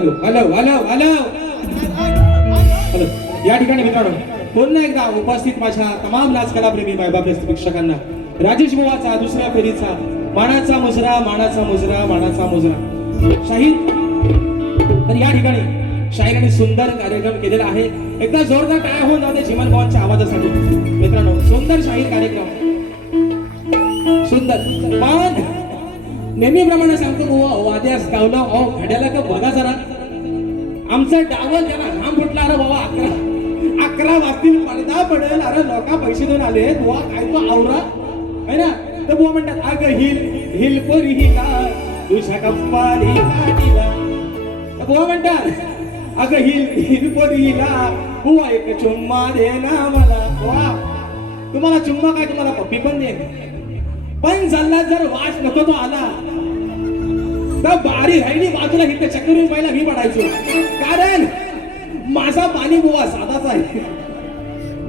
Hello hello hello hello hello. या ठिकाणी मित्रांनो पुन्हा एकदा उपस्थित माझ्या तमाम नाचकलाप्रेमी मायबाप प्रेक्षकांना राजेश बुवाचा दुसऱ्या फेरीचा मानाचा मुजरा मानाचा मुजरा मानाचा मुजरा शाहीर. तर या ठिकाणी शाहिराने सुंदर कार्यक्रम केलेला आहे. एकदा जोरदार टाळ्या होऊन जाऊ दे झिमन भावांच्या आवाजासाठी. मित्रांनो सुंदर शाहीर कार्यक्रम सुंदर पण नेहमीप्रमाणे सांगतो बुवा वाद्यास गावला अहो घड्याला का बघा जरा आमचं डावल त्याला घाम फुटला. अरे बाबा 11 वाजतील पडदा पडेल. अरे लोका पैसे देऊन आले बुवा काय तो आवरा है ना. तर बुवा म्हणतात अग हिल हिल पोरी हिला तुझ्या कप्पाली काढीला. तर बुवा म्हणतात अग हिल हिल पोरी हिला बुवा एक चुम्मा दे ना मला. बुवा तुम्हाला चुम्मा काय तुम्हाला पप्पी पण दे पण जल्ला जर वास नको तो आला तर बारी राहिली बाजूला हिथे चक्करून पहिला मी पडायचो. कारण माझा पाणी बुवा साधाच आहे.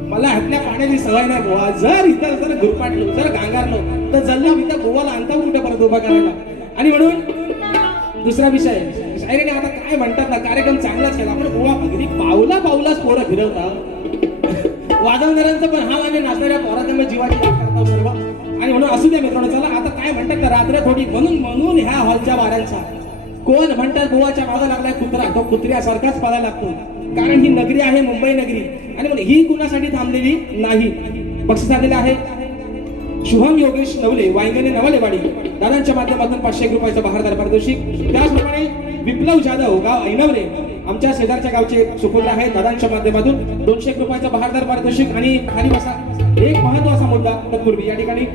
मला ह्यातल्या पाण्याची सवय नाही बुवा. जर इतर जर गुरपाटलो जर गांगारलो तर जल्ला मी त्या बुवाला आणता कुठे परत उभा करायला. आणि म्हणून दुसरा विषय शायरीने आता काय म्हणतात ना कार्यक्रम चांगलाच केला पण बुवा अगदी पावला पावलाच पोरं फिरवता. वाजवणाऱ्यांचं पण हा आणि नाचणाऱ्या पोरांना जीवाची वाट करता सर्व. आणि म्हणून असू द्या मित्रांनो. चला आता काय म्हणतात ना रात्र थोडी म्हणून म्हणून ह्या हॉलच्या वाऱ्यांचा कोण म्हणतात बुवाच्या मागे लागलाय कुत्रा तो कुत्र्यासारखाच पाळायला लागतो. कारण ही नगरी आहे मुंबई नगरी. आणि म्हणून ही कुणासाठी थांबलेली नाही. बक्षीस आलेले आहे शुभम योगेश नवले वांगणे नवलेवाडी दादांच्या माध्यमातून 500 रुपयाचं बहारदार पारितोषिक. त्याचप्रमाणे विप्लव जाधव गाव ऐनवले आमच्या शेजारच्या गावचे सुपुत्र आहेत दादांच्या माध्यमातून 200 रुपयाचं बहारदार पारितोषिक. आणि खाली बसा एक महत्वाचा मुद्दा तत्पूर्वी या ठिकाणी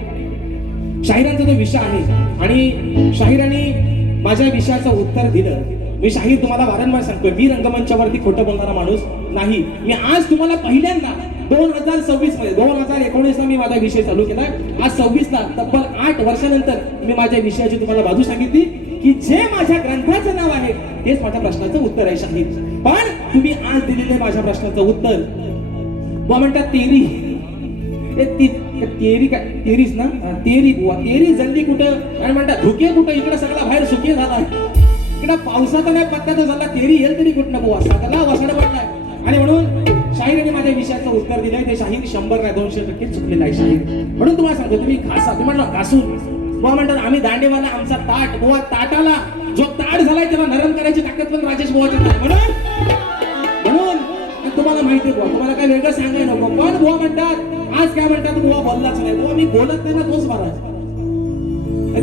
शाहिरांचा जो विषय आहे आणि शाहिरांनी माझ्या विषयाचं उत्तर दिलं. मी शाहीर तुम्हाला वारंवार सांगतोय मी रंगमंचावरती खोटं बोलणारा माणूस नाही. मी आज तुम्हाला पहिल्यांदा 2026 मध्ये 2019 ला मी माझा विषय चालू केलाय. आज 26 ला तब्बल 8 वर्षानंतर मी माझ्या विषयाची तुम्हाला बाजू सांगितली की जे माझ्या ग्रंथाचं नाव आहे तेच माझ्या प्रश्नाचं उत्तर आहे शाहीर. पण तुम्ही आज दिलेले माझ्या प्रश्नाचं उत्तर बुवा म्हणतात तेरी तेरी काय तेरीच ना तेरी बुवा तेरी जल्दी कुठं आणि म्हणतात धुके कुठं इकडे सगळा बाहेर सुके झाला. इकडे पावसाचा नाही पत्त्याचा झाला तेरी येईल तरी कुठं बुवा सगळा वसाड पडलाय. आणि म्हणून शाहिराने माझ्या विषयाचं उत्तर दिलंय ते शाहीर 100 नाही 200% चुकलेलं आहे शाहीर. म्हणून तुम्हाला सांगतो तुम्ही घासा तुम्ही म्हणलं घासून बुवा म्हणतात आम्ही दांडेवाला आमचा ताट बुवा ताटाला जो ताट झालाय त्याला नरम करायची ताकद पण राजेश बुवाची नाही. म्हणून तुम्हाला माहिती बुवा तुम्हाला काय वेगळं सांगायला नको. पण बुवा म्हणतात आज काय म्हणतात बुवा बोललाच नाही. बुवा मी बोलत नाही ना तोच महाराज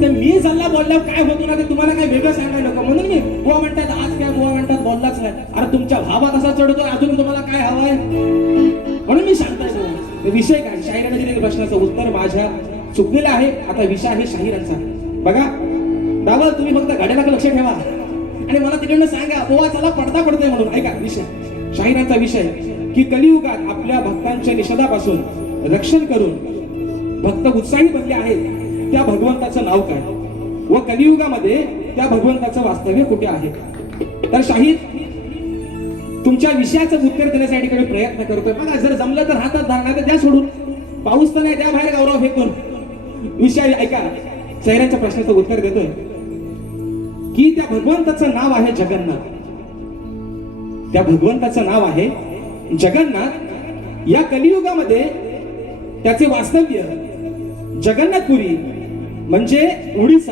मी सल्ला बोलल्यावर काय होतो ना ते तुम्हाला काय वेगळं सांगायला नको. म्हणून मी बुवा म्हणतात आज काय बुवा म्हणतात बोललाच नाही. अरे तुमच्या भावात असा चढतोय अजून तुम्हाला काय हवंय म्हणून मी सांगतोय. विषय काय शाहिराने दिलेल्या प्रश्नाचं उत्तर माझ्या चुकलेलं आहे. आता विषय आहे शाहिरांचा. बघा दादा तुम्ही फक्त घड्याला लक्ष ठेवा आणि मला तिकडनं सांगा बुवा चला पडदा पडतोय म्हणून. ऐका विषय शाहिरांचा विषय की कलियुगात आपल्या भक्तांच्या निषेधापासून रक्षण करून भक्त उत्साही बनले आहेत त्या भगवंताचं नाव काय व कलियुगामध्ये त्या भगवंताचं वास्तव्य कुठे आहे. तर शाहीर तुमच्या विषयाचं उत्तर देण्यासाठी कडे प्रयत्न करतोय. बघा जर जमलं तर हातात धरणार तर द्या सोडून पाऊस तर नाही त्या बाहेर गौरव फेकून. विषय ऐका शाहिरांच्या प्रश्नाचं उत्तर देतोय की त्या भगवंताचं नाव आहे जगन्नाथ. त्या भगवंताचं नाव आहे जगन्नाथ. या कलियुगामध्ये त्याचे वास्तव्य जगन्नाथपुरी म्हणजे ओडिसा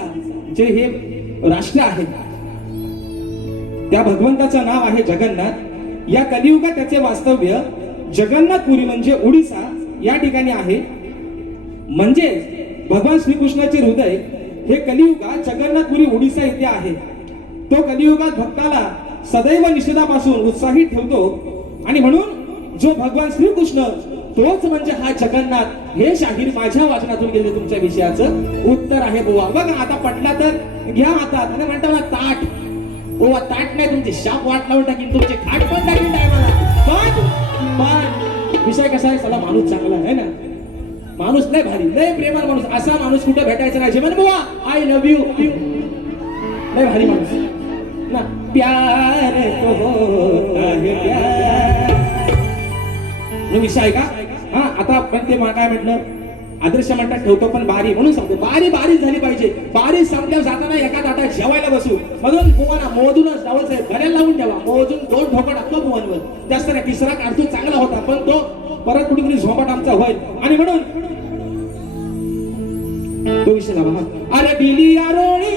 जे हे राष्ट्र आहे त्या भगवंताचं नाव आहे जगन्नाथ. या कलियुगात त्याचे वास्तव्य जगन्नाथपुरी म्हणजे ओडिसा या ठिकाणी आहे. म्हणजे भगवान श्रीकृष्णाचे हृदय हे कलियुगात जगन्नाथपुरी ओडिसा येथे आहे. तो कलियुगात भक्ताला सदैव निषेधापासून उत्साहित ठेवतो. आणि म्हणून जो भगवान श्रीकृष्ण तोच म्हणजे हा जगन्नाथ. हे शाहीर माझ्या वाचनातून गेले तुमच्या विषयाचं उत्तर आहे बुवा. बघा आता पटला तर घ्या हातात आणि म्हणता मला ताट बुवा ताट नाही तुमचे शाप वाट लावून टाकीन तुमचे खाट पण टाकीन टायमाला. पण विषय कसा आहे चला माणूस चांगला आहे ना माणूस लय भारी लय प्रेमळ माणूस असा माणूस कुठे भेटायचा नाही. जेवण बुवा आय लव्ह यू लय भारी माणूस ना प्यार तो होता है प्यार. विषय आहे का हा आता पण ते काय म्हटलं आदर्श म्हणतात ठेवतो पण बारी म्हणून सांगतो बारी झाली पाहिजे. बारी संपल्यावर जाताना एका ताटात जेवायला बसू म्हणून बुवाना मोजूनच जावंच आहे. घड्याला लावून ठेवा मोजून 2 ठोका टाकतो बुवांवर जास्त नाही. तिसरा काढतो चांगला होता पण तो परत कुठेतरी झोपाट आमचा होईल आणि म्हणून तो विषय झाला. अरे बिली आरोळी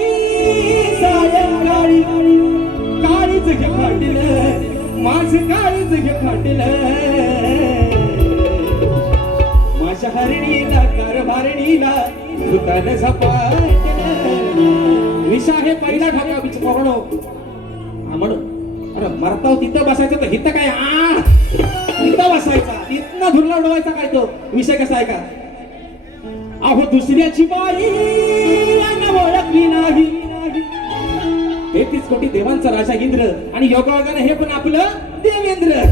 सायंकाळी काळीच घे फाटील माझं काळीच घे फाटील माझ्या हरणीला कारभारणीला भूतान झपाट विषा हे पहिला ठाका बिचपवणो म्हणून अरे मरताव तिथं बसायचं तर हिथं काय तिथं बसायचा इथनं धुरला उडवायचा काय तो विषय कसा आहे का. अहो दुसऱ्याची बाई ओळखली नाही 33 कोटी देवांचा राजा इंद्र आणि योगायोगाने हे पण आपलं देवेंद्र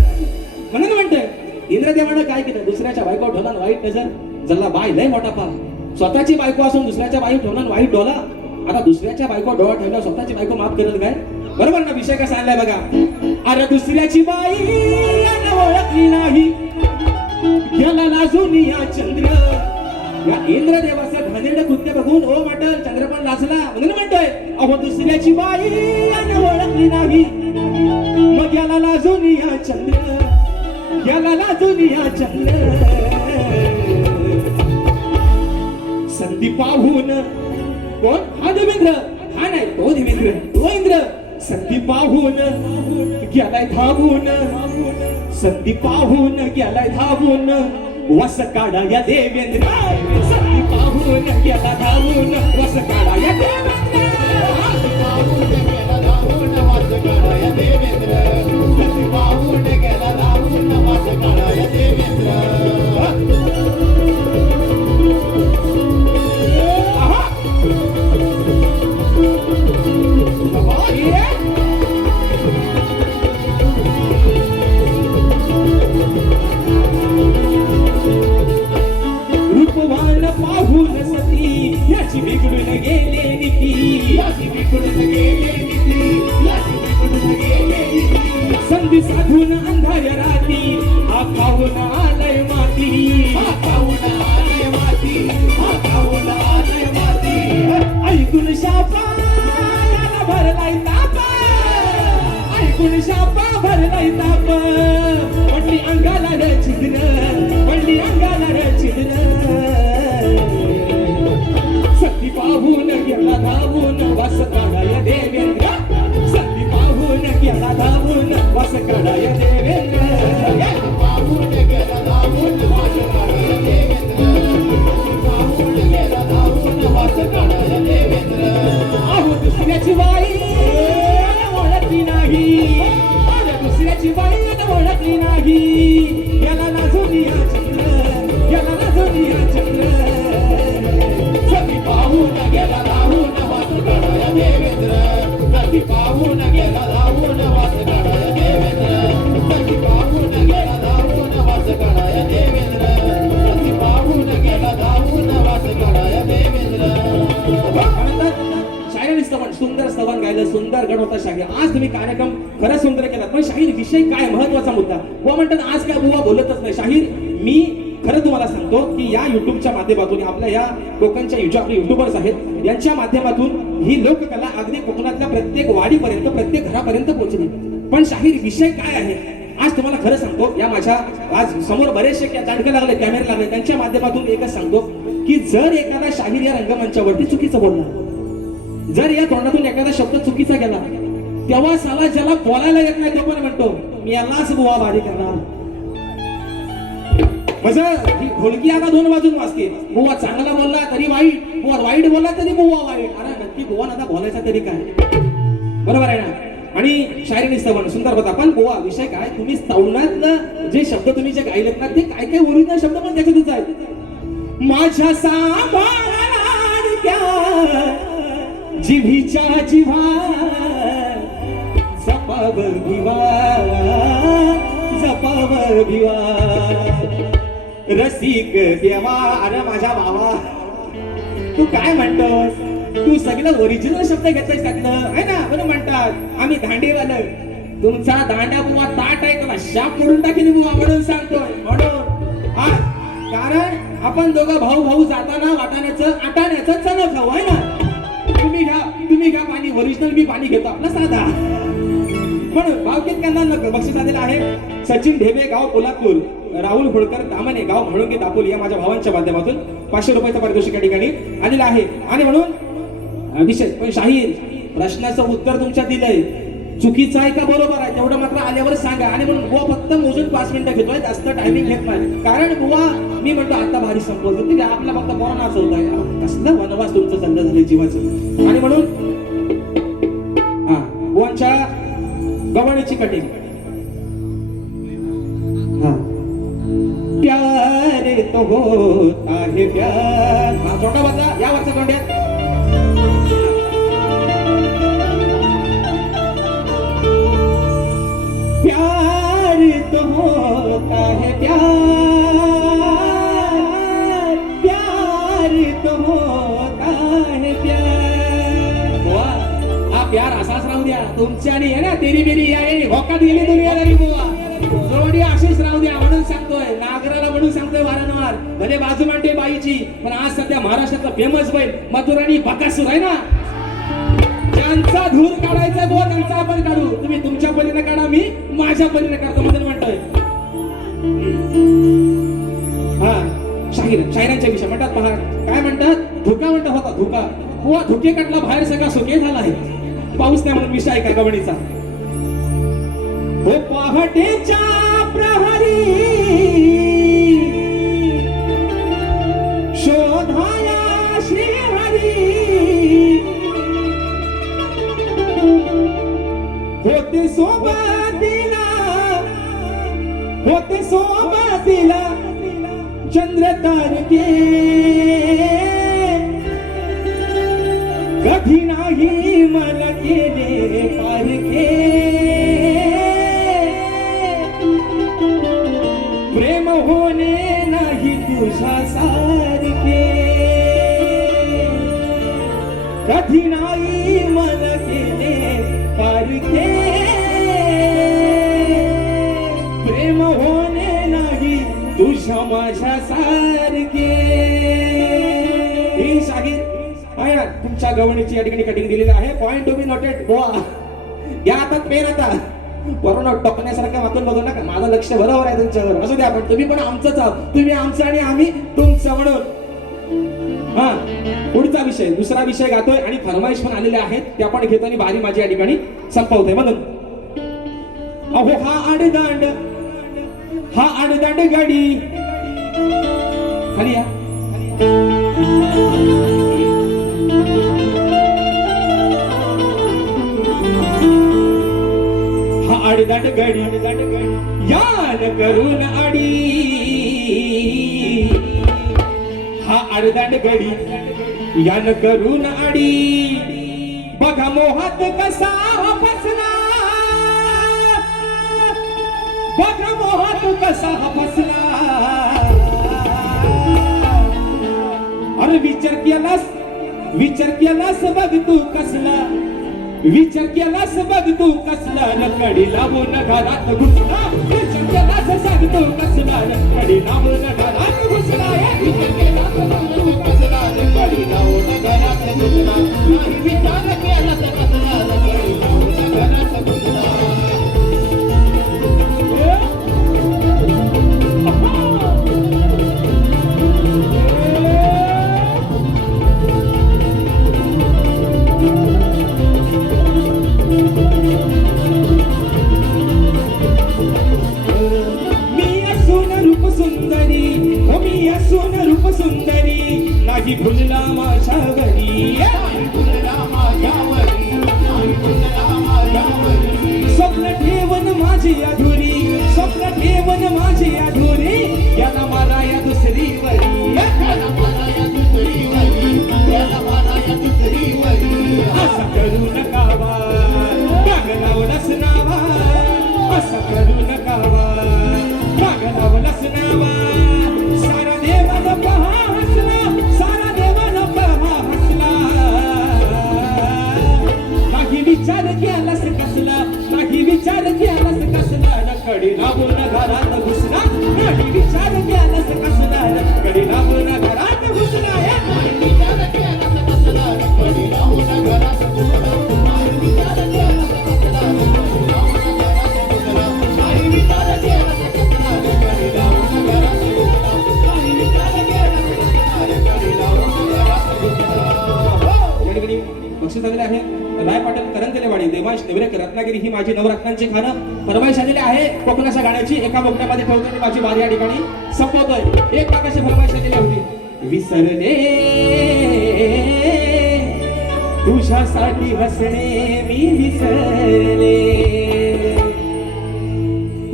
म्हणून म्हणतोय इंद्रदेवानं काय केलं दुसऱ्याच्या बायको ठेवला वाईट नजर जल्ला बाय लय मोठा पा स्वतःची बायको असून दुसऱ्याच्या बाई ठेवला वाईट डोला. आता दुसऱ्याच्या बायको डोळा ठेवला स्वतःची बायको माफ करेल काय बरोबर ना. विषय कसा आणलाय बघा. अरे दुसऱ्याची बाई ओळखली नाही गेला लाजून या चंद्र या इंद्रदेवाचं घाणेरडं कृत्य बघून ओ म्हटल चंद्र पण लाजला म्हणून म्हणतोय अहो दुसऱ्याची बाई ओळखली नाही मग याला लाजून या चंद्र याला लाजून या चंद्र संधी पाहून कोण हा देवेंद्र हा नाही तो देवेंद्र तो इंद्र संधी पाहून गेलाय धावून संधी पाहून गेलाय धावून वस काढा या देवेंद्र संधी पाहून गेला धावून वस काढा या देवेंद्र पाहून गेला धावून वस काढा या देवेंद्र संधी पाहून गेला धावून वस काढा या देवेंद्र. रूपवान पाहून सती याची बिघडून गेले नीती याची बिघडून गेले नीती याची बिघडून गेले नीती संधी साधून अंधार राती हा खाऊन आलय माती हा खाऊन आलय माती हा खाऊन आलय माती ऐकून शापा याला भरलाय ताप ऐकून शापा भरलाय ताप पडली अंगाला रे छिद्र पडली अंगाला रे छिद्र संधी पाहून गेला धावून वास काढाय देवेंद्र संधी पाहून गेला धावून वास काढाय देवेंद्र पाहून गेला धावून वास काढाय देवेंद्र पाहून गेला धावून वास काढाय देवेंद्र. अहो दुसऱ्याची बाई ओळखली नाही दुसऱ्याची बाई ओळखली नाही याला लाजून या चंद्र याला लाजून या चंद्र संधी पाहून गेला धावून वास काढाय देवेंद्र संधी पाहून गेला धावून वास काढाय देवेंद्र संधी पाहून गेला धावून वास काढाय देवेंद्र संधी पाहून गेला धावून वास काढाय देवेंद्र. शाहीर स्तवन सुंदर स्तवन गायलं सुंदर गण होता शाहीर. आज तुम्ही कार्यक्रम खरंच सुंदर केलात पण शाहीर विषय काय महत्वाचा मुद्दा बुवा म्हणतात आज काय बुवा बोलतच नाही. शाहीर मी खरं तुम्हाला सांगतो की या युट्यूबच्या माध्यमातून आपल्या या कोकणच्या आपले युट्यूबर्स आहेत यांच्या माध्यमातून ही लोककला अगदी कोकणातल्या प्रत्येक वाडीपर्यंत प्रत्येक घरापर्यंत पोहोचली. पण शाहीर विषय काय आहे आज तुम्हाला खरं सांगतो. या माझ्या आज समोर बरेचसे चाणके लागले कॅमेरे लागले त्यांच्या माध्यमातून एकच सांगतो की जर एखादा शाहीर या रंगमंचावरती चुकीचं बोलला जर या तोंडातून एखादा शब्द चुकीचा गेला तेव्हा साला ज्याला बोलायला येत नाही तो पण म्हणतो मी यालाच बुवा बारी करणार. म्हणजे ढोलकी आता 2 बाजून वाजते. बुवा चांगला बोलला तरी वाईट बुवा वाईट बोलला तरी बुवा वाईट. अरे नक्की बुवा आता बोलायचा तरी काय बरोबर आहे ना. आणि शायरी स्तवन सुंदर होता पण बुवा विषय काय तुम्ही स्तवनातलं जे शब्द तुम्ही जे गायलेत ना ते काय काय ओरिजिनल शब्द पण त्याच्यातच आहेत. माझ्या सामान्या जिभीच्या जिव्हा जपाव भिवा जपाव भिवा रसिक देवा. अरे माझ्या बाबा तू काय म्हणतोस तू सगळं ओरिजिनल शब्द घेतलायस त्यातलं आहे ना. म्हणून म्हणतात आम्ही दांडेवालं तुमचा दांडा बुवा ताट आहे त्याला शाप करून टाकेल बुवा म्हणून सांगतोय म्हणून हा कारण आपण दोघं भाऊ भाऊ जाताना वाटाण्याचं आटाण्याचं चण खाऊ आहे ना. तुम्ही घ्या पाणी ओरिजिनल, मी पाणी घेतो आपला साधा. पण भावकीत त्यांना बक्षीस आलेलं आहे. सचिन ढेबे गाव पोलादपूर, राहुल होळकर दामने गाव म्हणून दापोली या माझ्या भावांच्या माध्यमातून 500 रुपयाचं पारितोषिक या ठिकाणी आलेलं आहे. आणि म्हणून विषय पण शाहीर प्रश्नाचं उत्तर तुमच्या दिलंय, चुकीचं आहे का बरोबर आहे तेवढं मात्र आल्यावर सांगा. आणि म्हणून बुवा फक्त मोजून 5 मिनिटं घेतोय, जास्त टायमिंग घेत नाही. कारण बुवा मी म्हणतो आता भारी संपवतो, ठीक आहे आपला फक्त बोरा नाच होत आहे. कसलं वनवास तुमचं चाललं झालं जीवाचं. आणि म्हणून हा बुवांच्या गवळीची कटिंग. हा प्यार तो होता है प्यार. हा छोटा बदला या वरचा तोंड्यात. प्यार तो होता है प्यार, प्यार तो होता है प्यार. बुवा हा प्यार असाच राहू द्या तुमच्या आणि आहे ना तेरी मेरी या भोकात गेली दुनियादारी. बुवा जोडी अशीच राहू द्या म्हणून सांगतोय, नागराला म्हणून सांगतोय वारंवार. भले बाजू मांडे बाईची, पण आज सध्या महाराष्ट्रातला फेमस बैल मथुराणी बकासूर आहे ना, ज्यांचा धूर काढायचा बुवा त्यांचा आपण काढू. तुम्ही तुमच्या परीने काढा, मी माझ्या परीने काढतो म्हणून म्हणतोय. हा शाहिरांच्या विषय म्हणतात पहा काय म्हणतात, धुका म्हणतात होता धुका. बुवा धुके काढला बाहेर सगळा सुके झाला आहे. पाऊस नाही म्हणून विषय ऐका गवणीचा. हो पहाटेच्या प्रहरी शोधाया श्रीहरी, होते सोबतीला चंद्र तारके, कधी नाही मला केले पारखे. प्रेम होणे नाही तुझ्या सारखे, कधी नाही मला केले पारखे. प्रेम होणे नाही तुझ्या माझ्या सारखे. ही शाहीर तुमच्या गवणीची या ठिकाणी कटिंग दिलेली आहे. Point to be noted. बुवा या आता पेन आता वरून टोकण्यासारखं वाचून बघू नका. माझं लक्ष बरोबर आहे तुमच्यावर. असू द्या, पण तुम्ही पण आमचंच आहोत. तुम्ही आमचं आणि आम्ही तुमचं म्हणून. हा पुढचा विषय दुसरा विषय गातोय आणि फरमाईश पण आलेले आहेत त्या पण घेतो आणि बारी माझी या ठिकाणी संपवतोय. म्हणून अहो हा आडदांड गाडी खाली या. आडदांड गाडी यान करून आडी, हा आडदांड गाडी यान करून आडी. बघा मोहात कसा फसला, बघा मोहात कसा फसला. अरे विचार केलास बघ तू कसला, विचार केलास बघ तू कसला. कडी लावून घरात घुसला, विचार केलास सांग तू कसला. कडी लावून घरात घुसला, विचार केलास सांग तू कसला. कडी लावून घरात घुसला, नाही विचार केलास कसला. कडी लावून घरात घुसला. रूप सुंदरी नाही भुलला माझ्या घरी, स्वप्न ठेवन माझी अधुरी, स्वप्न ठेवन माझी अधुरी. याला मला या दुसरी वरी, असं करू नका माग लावलंच नावा, असं करू नका माग लावलंच नावा. सारा देवान पहा हसला, सारा देवान पहा हसला. काही विचार केलास कसला, काही विचार केलास कसला. या ठिकाणी बक्षीस आलेले आहे. राय पाटील करंजलेवाडी देवांश नेवरेकर रत्नागिरी ही माझी नवरत्नांची खाणं फरमाईश आलेली आहे कोकणाच्या गाण्याची. एका बोकड्यामध्ये ठेवतो आणि माझी वारी या ठिकाणी संपवतोय. एक प्रकारची फरमाईश आलेली होती. विसरले तुझ्यासाठी हसणे मी विसरले,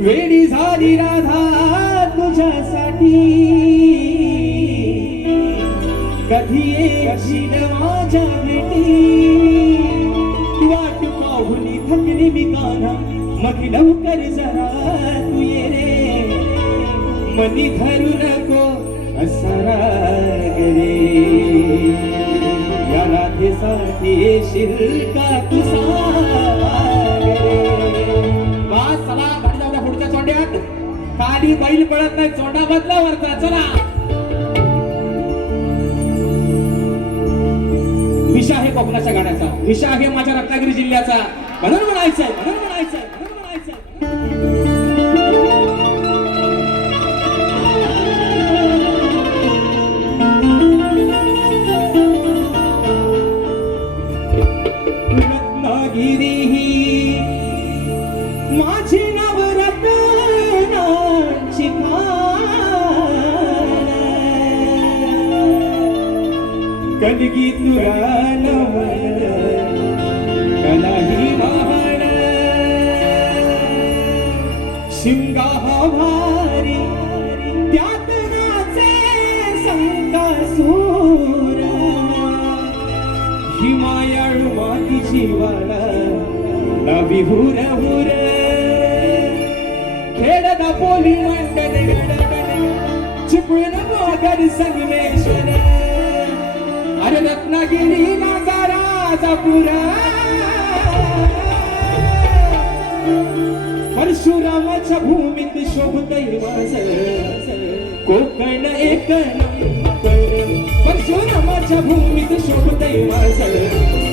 वेडी झाली राधा तुझ्यासाठी, कधी येशील माझ्या भेटी, वाट पाहून थकले मी काना, मग लवकर जरा तू ये रे, मनी धरू नको असा राग रे, या राधेसाठी येशील का तू सांग रे. वाह चला गाडी जाऊ द्या पुढच्या चोंड्यात. खाली बैल पडत नाही, चोंडा बदला वरचा. चला विषय आहे कोकणाच्या गाण्याचा, विषय आहे माझ्या रत्नागिरी जिल्ह्याचा. म्हणून म्हणायचंय, म्हणून म्हणायचंय, म्हणून म्हणायचंय. रत्नागिरी ही माझी नवरत्नांची खाण, कलगी तुला नवल कलाही महान, शिंगा हा भारी त्यात नाचे संकासूर, हिमायाळू माती जीवाला नवी हुर हुर, खेळत पोली मंडल गडगड चिपळूण मोगर संगमेश्वर, अरे रत्नागिरी माझा राजापुरा, परशुरामाच्या भूमीत शोभतय माझं कोकण एक नंबर, परशुरामाच्या भूमीत शोभतय माझं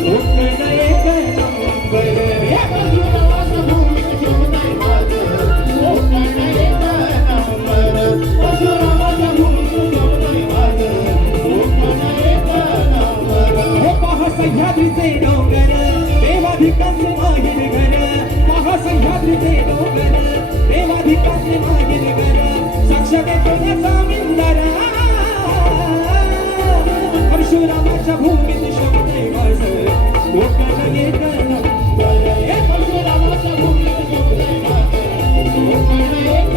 कोकण एक नंबर, परशुरामाच्या भूमीत शोभतय माझं कोकण एक नंबर, परशुरामाच्या भूमीत शोभतय माझं कोकण एक नंबर. हे पहा सह्याद्रीचे डोंगर देवाधिकाचे माहेर घर, पहा सह्याद्रीचे डोंगर देवाधिकाचे माहेर घर, साक्षात पुण्याचा मिंदर, परशुरामाच्या भूमीत शोभतय माझं कोकण एक नंबर, परशुरामाच्या भूमीत शोभतय माझं कोकण एक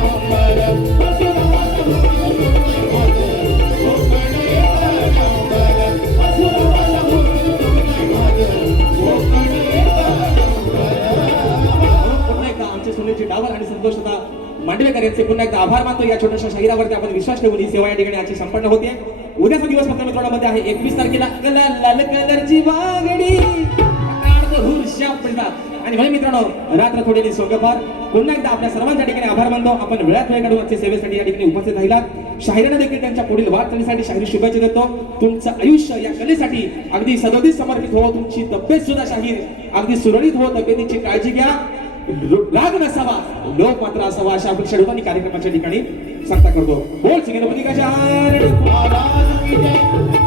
नंबर, परशुरामाच्या भूमीत शोभतय माझं कोकण एक नंबर, परशुरामाच्या भूमीत शोभतय माझं कोकण एक नंबर. पुन्हा एकदा आमचे सुनीलजी डावर आणि संतोष दादा मांडवेकर यांचे पुन्हा एकदा आभार मानतो. या छोट्याशा शाहिरावरती आपण विश्वास ठेवून ही सेवा या ठिकाणी आजची संपन्न होते. उद्याचा दिवस फक्त मित्रांमध्ये आहे 21 तारखेला लाल कलरची बागडी आणि म्हणून मित्रांनो रात्र थोडी सोंगपार. पुन्हा एकदा आपल्या सर्वांच्या ठिकाणी आभार मानतो. आपण वेळात वेळ काढून आजच्या सेवेसाठी या ठिकाणी उपस्थित राहिलात. शाहिरांना देखील त्यांच्या पुढील वाटचालीसाठी शाहिरी शुभेच्छा देतो. तुमचं आयुष्य या कलेसाठी अगदी सदोदित समर्पित हो. तुमची तब्येत सुद्धा शाहीर अगदी सुरळीत हो. तब्येतीची काळजी घ्या. राग नसावा, लोक मात्र असावा अशा अपेक्षा ठेवून कार्यक्रमाच्या ठिकाणी सांगता करतो. बोल गणपती गजानन महाराज की जय.